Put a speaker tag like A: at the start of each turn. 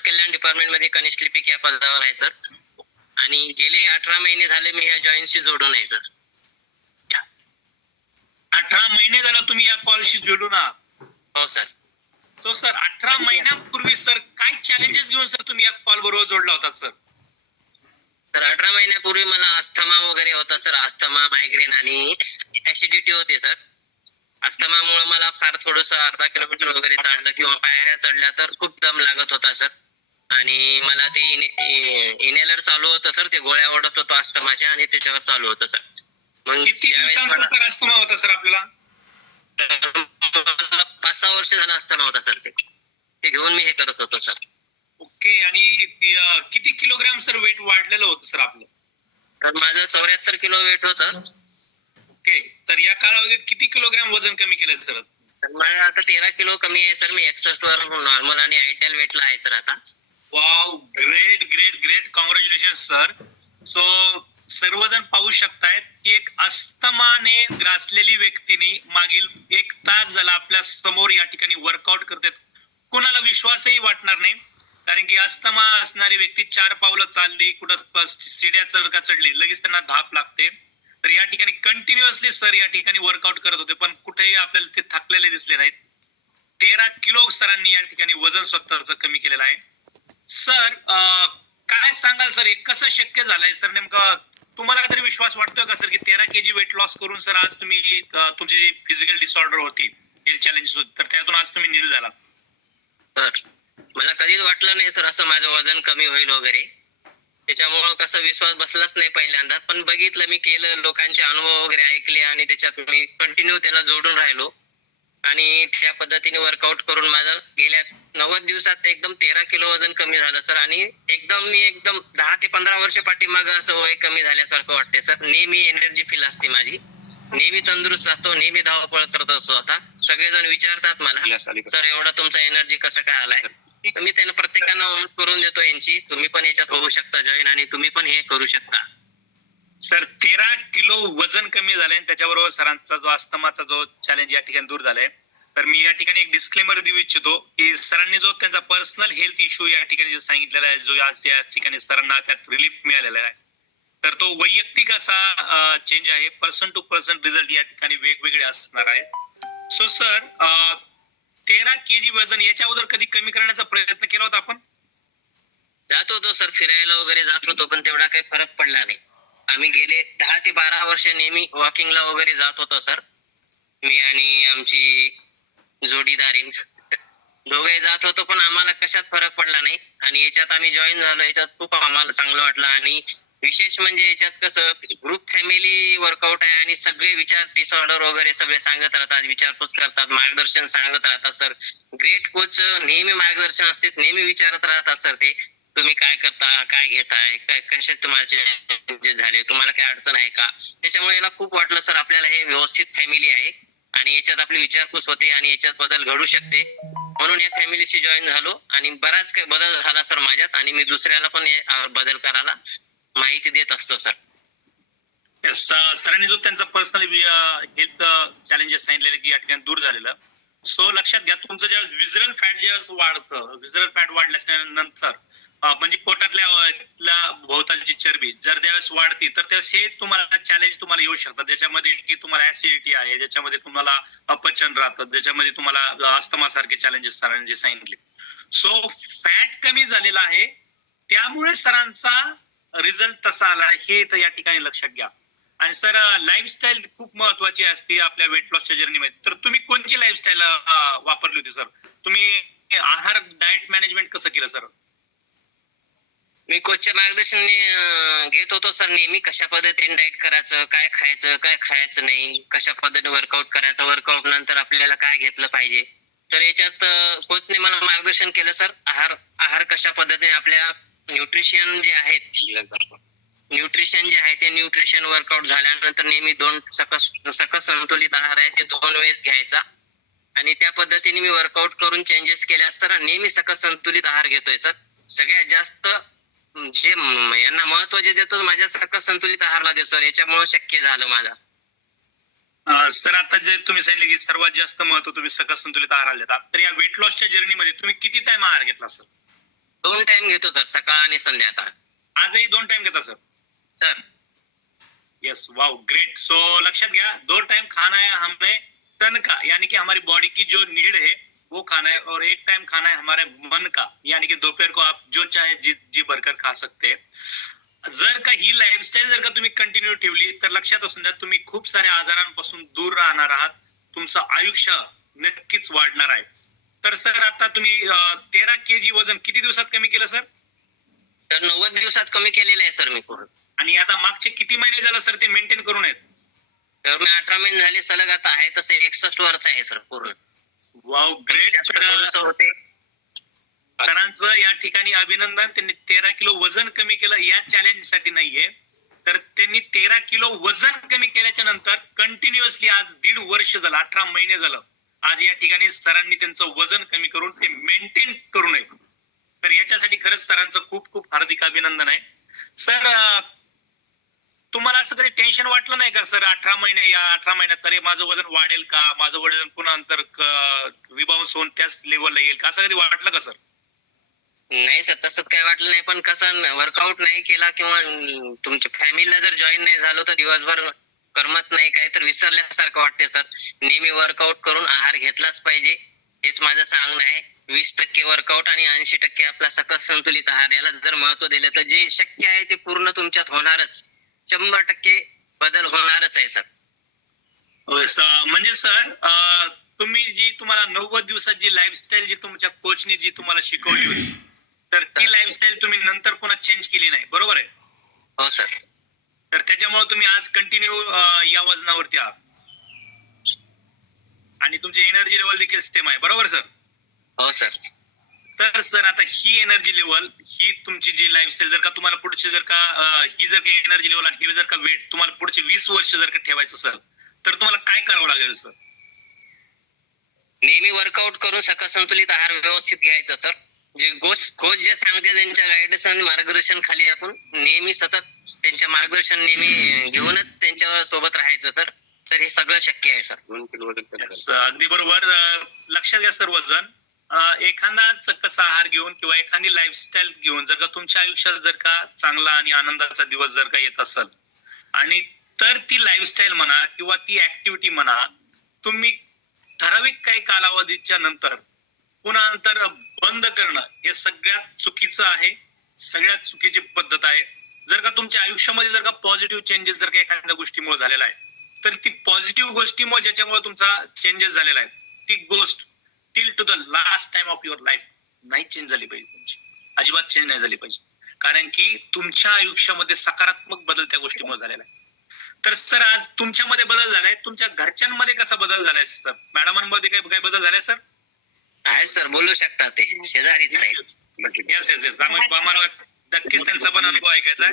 A: समाज कल्याण डिपार्टमेंटमध्ये कनिष्ठ लिपिक या पदावर आहे सर आणि गेले अठरा महिने झाले मी ह्या जॉईन्टशी जोडून आहे सर
B: अठरा महिने झाला तुम्ही या कॉलशी जोडून आहात.
A: हो सर
B: तो सर अठरा महिन्यापूर्वी सर काय चॅलेंजेस घेऊन सर तुम्ही या कॉल बरोबर जोडला होता सर
A: तर अठरा महिन्यापूर्वी मला अस्थमा वगैरे होता सर अस्थमा मायग्रेन आणि ऍसिडिटी होते सर अस्थमामुळे मला फार थोडस अर्धा किलोमीटर वगैरे चाललं किंवा पायऱ्या चढल्या तर खूप दम लागत होता सर आणि मला ते इनेलर चालू होतं सर ते गोळ्या ओढत होतो अस्थमाच्या आणि त्याच्यावर चालू होतं सर मग
B: किती दिवसांनंतर अस्थमा होता सर आपल्याला?
A: पाच सहा वर्ष झालं अस्थमा होता सर ते. घेऊन मी हे करत होतो सर
B: ओके आणि किती किलोग्राम सर वेट वाढलेलं होतं सर आपलं?
A: तर माझं चौऱ्याहत्तर किलो वेट होतं.
B: ओके तर या कालावधीत किती किलोग्राम वजन कमी केलं सर
A: तर मला आता तेरा किलो कमी आहे सर मी एकसष्ट वर नॉर्मल आणि आयटीएल वेटला आहे सर आता.
B: Wow great great great congratulation sir so सर्वजण पाहू शकतायत की एक अस्थमाने ग्रासलेली व्यक्तीने मागील एक तास झाला आपल्यासमोर या ठिकाणी वर्कआउट करतात. कोणाला विश्वासही वाटणार नाही. कारण की अस्थमा असणारी व्यक्ती चार पावलं चालली कुठं सिड्या शिड्या चढ का चढली लगेच त्यांना धाप लागते. तर या ठिकाणी कंटिन्युअसली सर या ठिकाणी वर्कआउट करत होते पण कुठेही आपल्याला ते थकलेले दिसले नाहीत. तेरा किलो सरांनी या ठिकाणी वजन स्वतःच कमी केलेलं आहे. सर काय सांगाल सर? हे कसं शक्य झालंय? सर नेमकं तुम्हाला तरी विश्वास वाटतोय का सर की तेरा केजी वेट लॉस करून सर आज तुम्ही तुमची जी फिजिकल डिसऑर्डर होती हेल्थ चॅलेंजेस होती तर त्यातून आज तुम्ही नील झाला
A: मला कधीच वाटलं नाही सर असं माझं वजन कमी होईल वगैरे. त्याच्यामुळं कसा विश्वास बसलाच नाही पहिल्यांदा पण बघितलं मी केलं लोकांचे अनुभव वगैरे ऐकले आणि त्याच्यात मी कंटिन्यू त्याला जोडून राहिलो. आणि त्या पद्धतीने वर्कआउट करून माझं गेल्या नव्वद दिवसात एकदम तेरा किलो वजन कमी झालं सर आणि एकदम मी एकदम दहा ते पंधरा वर्ष पाठीमागं असं वय कमी झाल्यासारखं वाटते सर नेहमी एनर्जी फील असते माझी. नेहमी तंदुरुस्त राहतो नेहमी धावपळ करत असतो आता. सगळेजण विचारतात मला सर एवढा तुमचा एनर्जी कसं काय आलाय? मी त्यांना प्रत्येकानं करून देतो यांची. तुम्ही पण याच्यात होऊ शकता जॉईन आणि तुम्ही पण हे करू शकता.
B: सर तेरा किलो वजन कमी झालंय आणि त्याच्याबरोबर सरांचा जो अस्तमाचा जो चॅलेंज या ठिकाणी दूर झालाय. तर मी या ठिकाणी एक डिस्क्लेमर देऊ इच्छितो की सरांनी जो त्यांचा पर्सनल हेल्थ इश्यू या ठिकाणी जो सांगितलेला आहे जो आज या ठिकाणी सरांना त्यात रिलीफ मिळालेला आहे. तर तो वैयक्तिक असा चेंज आहे. पर्सन टू पर्सन रिझल्ट या ठिकाणी वेगवेगळे असणार आहे. सो सर तेरा केजी वजन याच्या अगोदर कधी कमी करण्याचा प्रयत्न केला होता आपण?
A: जात होतो सर फिरायला वगैरे जात होतो पण तेवढा काही फरक पडला नाही. आम्ही गेले दहा ते बारा वर्ष नेहमी वॉकिंगला वगैरे जात होतो सर मी आणि आमची जोडीदारीन दोघे जात होतो पण आम्हाला कशात फरक पडला नाही. आणि याच्यात आम्ही जॉईन झालो याच्यात खूप आम्हाला चांगलं वाटलं. आणि विशेष म्हणजे याच्यात कसं ग्रुप फॅमिली वर्कआउट आहे आणि सगळे विचार डिसऑर्डर वगैरे सगळे सांगत राहतात विचारपूस करतात मार्गदर्शन सांगत राहतात सर ग्रेट कोच नेहमी मार्गदर्शन असते नेहमी विचारत राहतात सर ते. तुम्ही काय करता काय घेताय काय कसे तुम्हाला झाले तुम्हाला काय अडचण आहे का? त्याच्यामुळे याला खूप वाटलं सर आपल्याला हे व्यवस्थित फॅमिली आहे आणि याच्यात आपली विचारपूस होते आणि याच्यात बदल घडू शकते. म्हणून या फॅमिलीशी जॉईन झालो आणि बराच काही बदल झाला सर माझ्यात आणि मी दुसऱ्याला पण बदल करायला माहिती देत असतो सर.
B: सरांनी जो त्यांचा पर्सनल हेल्थ चॅलेंजेस सांगितलेले की या ठिकाणी दूर झालेलं सो लक्षात घ्या तुमचं जेव्हा विजरल फॅट जेव्हा वाढतं विजरल फॅट वाढल्याच्या नंतर म्हणजे पोटातल्या भोवतालची चरबी जर त्यावेळेस वाढती तर त्यावेळेस हे तुम्हाला चॅलेंज तुम्हाला येऊ शकतात. ज्याच्यामध्ये की तुम्हाला ऍसिडिटी आहे ज्याच्यामध्ये तुम्हाला अपचन राहतं ज्याच्यामध्ये तुम्हाला अस्थमा सारखे चॅलेंजेस सरांनी जे सांगितले. सो फॅट कमी झालेला आहे. त्यामुळे सरांचा रिझल्ट तसा आला. हे तर या ठिकाणी लक्षात घ्या. आणि सर लाईफस्टाईल खूप महत्वाची असते आपल्या वेट लॉसच्या जर्नीमध्ये तर तुम्ही कोणची लाईफस्टाईल वापरली होती सर? तुम्ही आहार डाएट मॅनेजमेंट कसं केलं सर?
A: मी कोचच्या मार्गदर्शन घेत होतो सर नेहमी. कशा पद्धतीने डाएट करायचं काय खायचं काय खायचं नाही कशा पद्धतीने वर्कआउट करायचं वर्कआउट नंतर आपल्याला काय घेतलं पाहिजे. तर याच्यात कोचने मला मार्गदर्शन केलं सर आहार आहार कशा पद्धतीने आपल्या न्यूट्रिशन जे आहेत न्यूट्रिशन जे आहे ते न्यूट्रिशन वर्कआउट झाल्यानंतर नेहमी दोन सकस सकस संतुलित आहार आहे ते दोन वेळेस घ्यायचा. आणि त्या पद्धतीने मी वर्कआउट करून चेंजेस केले असताना नेहमी सकस संतुलित आहार घेतोय सर सगळ्यात जास्त जे यांना महत्त्व जे देतो माझ्या सकस संतुलित आहारला देतो सर याच्यामुळे शक्य झालं माझं.
B: सर आता जे तुम्ही सांगितले की सर्वात जास्त महत्त्व तुम्ही सकस संतुलित आहार देता. तर या वेट लॉसच्या जर्नीमध्ये तुम्ही किती टाइम आहार घेतला सर
A: दोन टाइम घेतो सर सकाळ आणि संध्याकाळ.
B: आजही दोन टाइम घेता sir
A: sir
B: yes wow great so लक्षात घ्या दो टाइम खाना है हमें तन का यानी कि हमारी बॉडी की जो नीड है वो खाना है और एक टाइम खाना है हमारे मन का यानी कि दोपहर को आप जो चाहे जी जी भरकर खा सकते हैं। जर का ही लाईफस्टाईल जर का तुम्ही कंटिन्यू ठेवली तर लक्षात असून द्या तुम्ही खूप साऱ्या आजारांपासून दूर राहणार आहात तुमचं आयुष्य नक्कीच वाढणार आहे. तर सर आता तुम्ही तेरा के जी वजन किती दिवसात कमी केलं सर?
A: तर नव्वद दिवसात कमी केलेलं आहे सर मी पूर्ण.
B: आणि आता मागचे किती महिने झालं सर ते मेंटेन करून आहेत
A: तर मी अठरा महिने झाले सलग आता आहे तसे एकसष्ट वरच आहे सर पूर्ण.
B: वाव ग्रेट
A: होते.
B: सरांचं या ठिकाणी अभिनंदन. त्यांनी तेरा किलो वजन कमी केलं. या चॅलेंजसाठी नाहीये. तर त्यांनी तेरा किलो वजन कमी केल्याच्यानंतर कंटिन्युअसली आज दीड वर्ष झालं अठरा महिने झालं. आज या ठिकाणी सरांनी त्यांचं वजन कमी करून ते मेंटेन करू नये. तर याच्यासाठी खरंच सरांचं खूप खूप हार्दिक अभिनंदन आहे. सर तुम्हाला असं कधी टेन्शन वाटलं नाही का सर अठरा महिने या अठरा महिन्यात तरी माझं वजन वाढेल का? माझं वजन पुन्हा नंतर विबाउन्स होऊन त्याच लेवलला येईल का? असं कधी वाटलं का सर?
A: नाही सर तसंच काही वाटलं नाही. पण कसं वर्कआउट नाही केला किंवा तुमच्या फॅमिलीला जर जॉईन नाही झालो तर दिवसभर करमत नाही. काही तर विसरल्यासारखं वाटते सर. नेहमी वर्कआउट करून आहार घेतलाच पाहिजे. हेच माझं सांगणं आहे. वीस टक्के वर्कआउट आणि ऐंशी टक्के आपला सकस संतुलित आहार याला जर महत्त्व दिलं तर जे शक्य आहे ते पूर्ण तुमच्यात होणारच. शंभर टक्के बदल होणारच आहे सर.
B: म्हणजे सर तुम्ही जी तुम्हाला नव्वद दिवसात जी लाईफस्टाईल जी तुमच्या कोचने जी तुम्हाला शिकवली होती तर ती लाईफस्टाईल तुम्ही नंतर पुन्हा चेंज केली नाही बरोबर आहे?
A: हो सर.
B: तर त्याच्यामुळे तुम्ही आज कंटिन्यू या वजनावरती आहात. आणि तुमची एनर्जी लेवल देखील सेम आहे बरोबर सर?
A: हो सर.
B: तर सर आता ही एनर्जी लेवल ही तुमची जी लाईफस्टाईल जर का तुम्हाला पुढची जर का ही जर का एनर्जी लेवल आणि ही जर का वेट तुम्हाला पुढचे वीस वर्ष जर का ठेवायचं असेल तर तुम्हाला काय करावं लागेल सर?
A: नेहमी वर्कआउट करून सकस संतुलित आहार व्यवस्थित घ्यायचा सर. जे कोच कोच जे सांगते त्यांच्या गायडन्स आणि मार्गदर्शन खाली आपण नेहमी सतत त्यांच्या मार्गदर्शन नेहमी घेऊनच त्यांच्यासोबत राहायचं सर. तर हे सगळं शक्य आहे सर.
B: अगदी बरोबर. लक्षात घ्या सर्वजण. एखादा सकस आहार घेऊन किंवा एखादी लाईफस्टाईल घेऊन जर का तुमच्या आयुष्यात जर का चांगला आणि आनंदाचा दिवस जर का येत असेल आणि तर ती लाईफस्टाईल म्हणा किंवा ती ऍक्टिव्हिटी म्हणा तुम्ही ठराविक काही कालावधीच्या नंतर पुन्हा नंतर बंद करणं हे सगळ्यात चुकीचं आहे सगळ्यात चुकीची पद्धत आहे. जर का तुमच्या आयुष्यामध्ये जर का पॉझिटिव्ह चेंजेस जर का एखाद्या गोष्टीमुळे झालेला आहे तर ती पॉझिटिव्ह गोष्टीमुळे ज्याच्यामुळे तुमचा चेंजेस झालेला आहे ती गोष्ट till to the last time of your life नाही चेंज झाली पाहिजे तुमची. अजिबात चेंज नाही झाली पाहिजे. कारण की तुमच्या आयुष्यामध्ये सकारात्मक बदल त्या गोष्टीमुळे झालेला आहे. तर सर आज तुमच्यामध्ये बदल झालाय तुमच्या घरच्यांमध्ये कसा बदल झालाय सर? मॅडमांमध्ये काही काही बदल झालाय सर?
A: आहे सर बोलू शकता ते. शेजारीच आहे.
B: येस येस येस आम्हाला नक्कीच त्यांचा पण अनुभव ऐकायचा